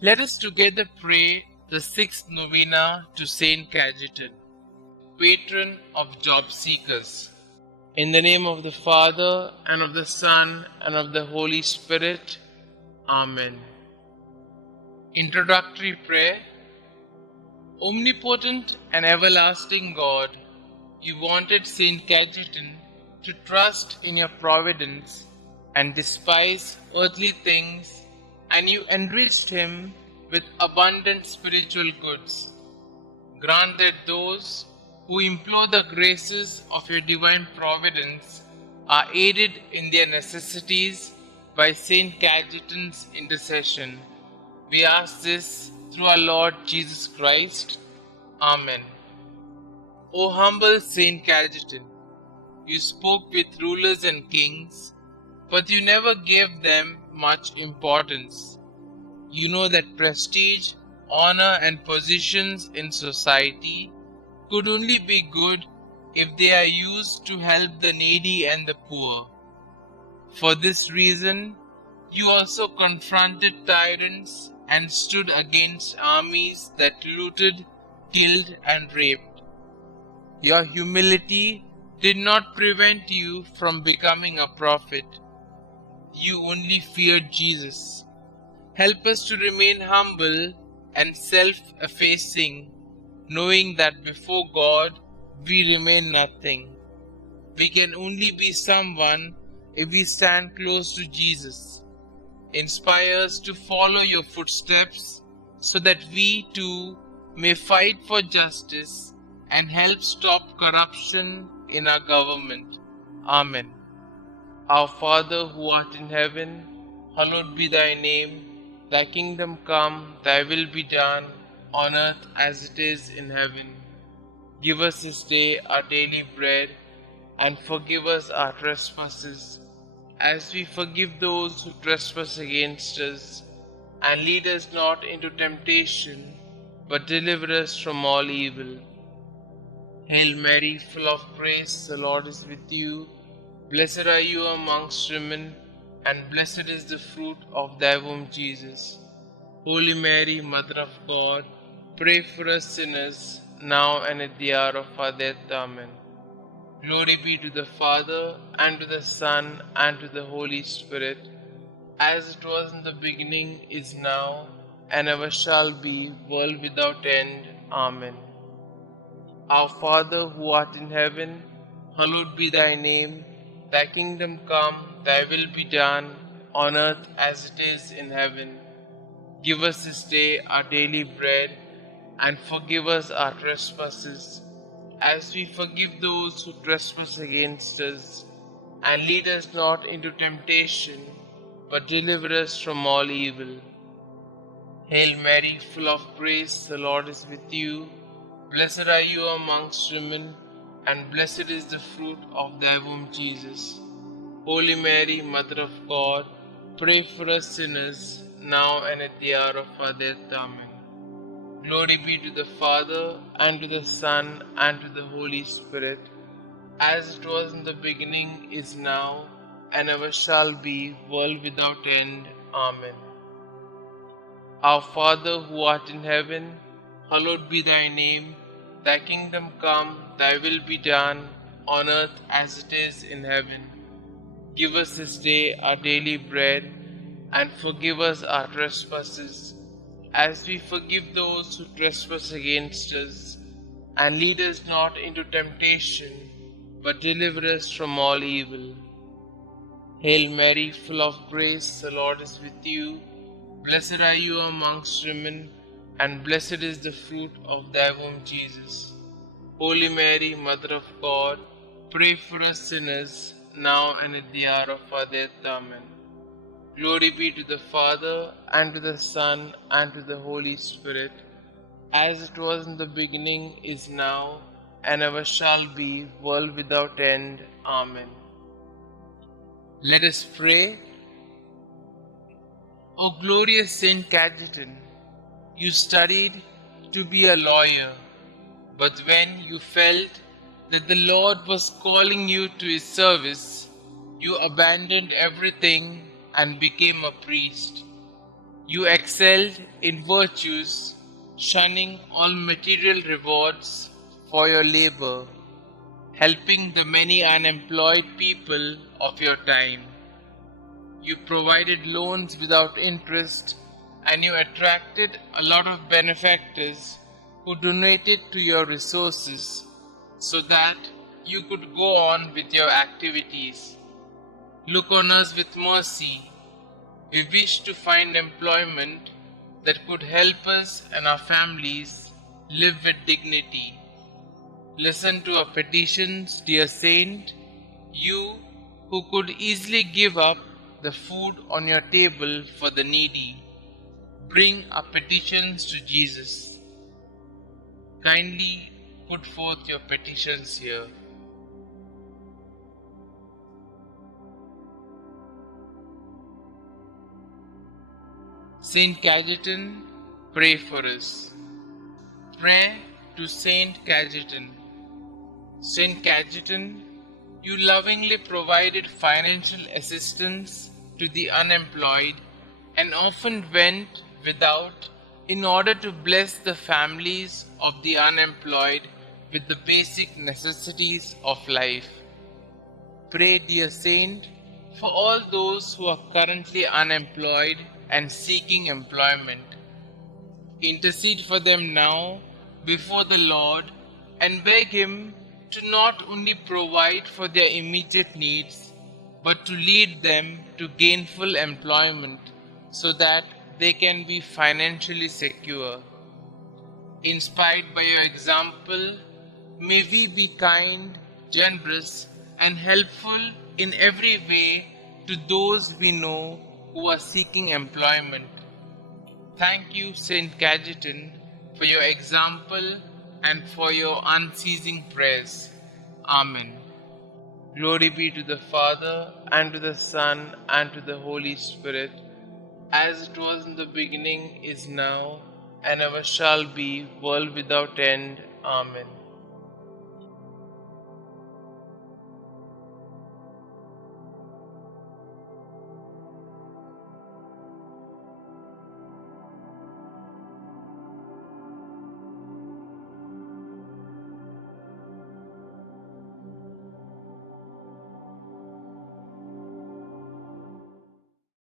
Let us together pray the sixth novena to Saint Cajetan, patron of job seekers. In the name of the Father, and of the Son, and of the Holy Spirit. Amen. Introductory prayer. Omnipotent and everlasting God, you wanted Saint Cajetan to trust in your providence and despise earthly things, and you enriched him with abundant spiritual goods. Grant that those who implore the graces of your divine providence are aided in their necessities by Saint Cajetan's intercession. We ask this through our Lord Jesus Christ. Amen. O humble Saint Cajetan, you spoke with rulers and kings, but you never gave them much importance. You know that prestige, honor, and positions in society could only be good if they are used to help the needy and the poor. For this reason, you also confronted tyrants and stood against armies that looted, killed, and raped. Your humility did not prevent you from becoming a prophet. You only feared Jesus. Help us to remain humble and self-effacing, knowing that before God we remain nothing. We can only be someone if we stand close to Jesus. Inspire us to follow your footsteps so that we too may fight for justice and help stop corruption in our government. Amen. Our Father who art in heaven, hallowed be thy name. Thy kingdom come, thy will be done, on earth as it is in heaven. Give us this day our daily bread, and forgive us our trespasses, as we forgive those who trespass against us. And lead us not into temptation, but deliver us from all evil. Hail Mary, full of grace, the Lord is with you. Blessed are you amongst women, and blessed is the fruit of thy womb, Jesus. Holy Mary, Mother of God, pray for us sinners, now and at the hour of our death. Amen. Glory be to the Father, and to the Son, and to the Holy Spirit, as it was in the beginning, is now, and ever shall be, world without end. Amen. Our Father who art in heaven, hallowed be thy name. Thy kingdom come, thy will be done, on earth as it is in heaven. Give us this day our daily bread, and forgive us our trespasses, as we forgive those who trespass against us. And lead us not into temptation, but deliver us from all evil. Hail Mary, full of grace, the Lord is with you. Blessed are you amongst women, and blessed is the fruit of thy womb, Jesus. Holy Mary, Mother of God, pray for us sinners, now and at the hour of our death. Amen. Glory be to the Father, and to the Son, and to the Holy Spirit, as it was in the beginning, is now, and ever shall be, world without end. Amen. Our Father who art in heaven, hallowed be thy name. Thy kingdom come, thy will be done, on earth as it is in heaven. Give us this day our daily bread, and forgive us our trespasses, as we forgive those who trespass against us. And lead us not into temptation, but deliver us from all evil. Hail Mary, full of grace, the Lord is with you. Blessed are you amongst women, and blessed is the fruit of thy womb, Jesus. Holy Mary, Mother of God, pray for us sinners, now and at the hour of our death. Amen. Glory be to the Father, and to the Son, and to the Holy Spirit, as it was in the beginning, is now, and ever shall be, world without end. Amen. Let us pray. O glorious Saint Cajetan, you studied to be a lawyer, but when you felt that the Lord was calling you to his service, you abandoned everything and became a priest. You excelled in virtues, shunning all material rewards for your labor, helping the many unemployed people of your time. You provided loans without interest, and you attracted a lot of benefactors who donated to your resources so that you could go on with your activities. Look on us with mercy. We wish to find employment that could help us and our families live with dignity. Listen to our petitions, dear Saint, you who could easily give up the food on your table for the needy. Bring our petitions to Jesus. Kindly put forth your petitions here. Saint Cajetan, pray for us. Prayer to Saint Cajetan. Saint Cajetan, you lovingly provided financial assistance to the unemployed and often went without in order to bless the families of the unemployed with the basic necessities of life. Pray, dear Saint, for all those who are currently unemployed and seeking employment. Intercede for them now before the Lord and beg Him to not only provide for their immediate needs, but to lead them to gainful employment so that they can be financially secure. Inspired by your example, may we be kind, generous, and helpful in every way to those we know who are seeking employment. Thank you, Saint Cajetan, for your example and for your unceasing prayers. Amen. Glory be to the Father, and to the Son, and to the Holy Spirit, as it was in the beginning, is now, and ever shall be, world without end. Amen.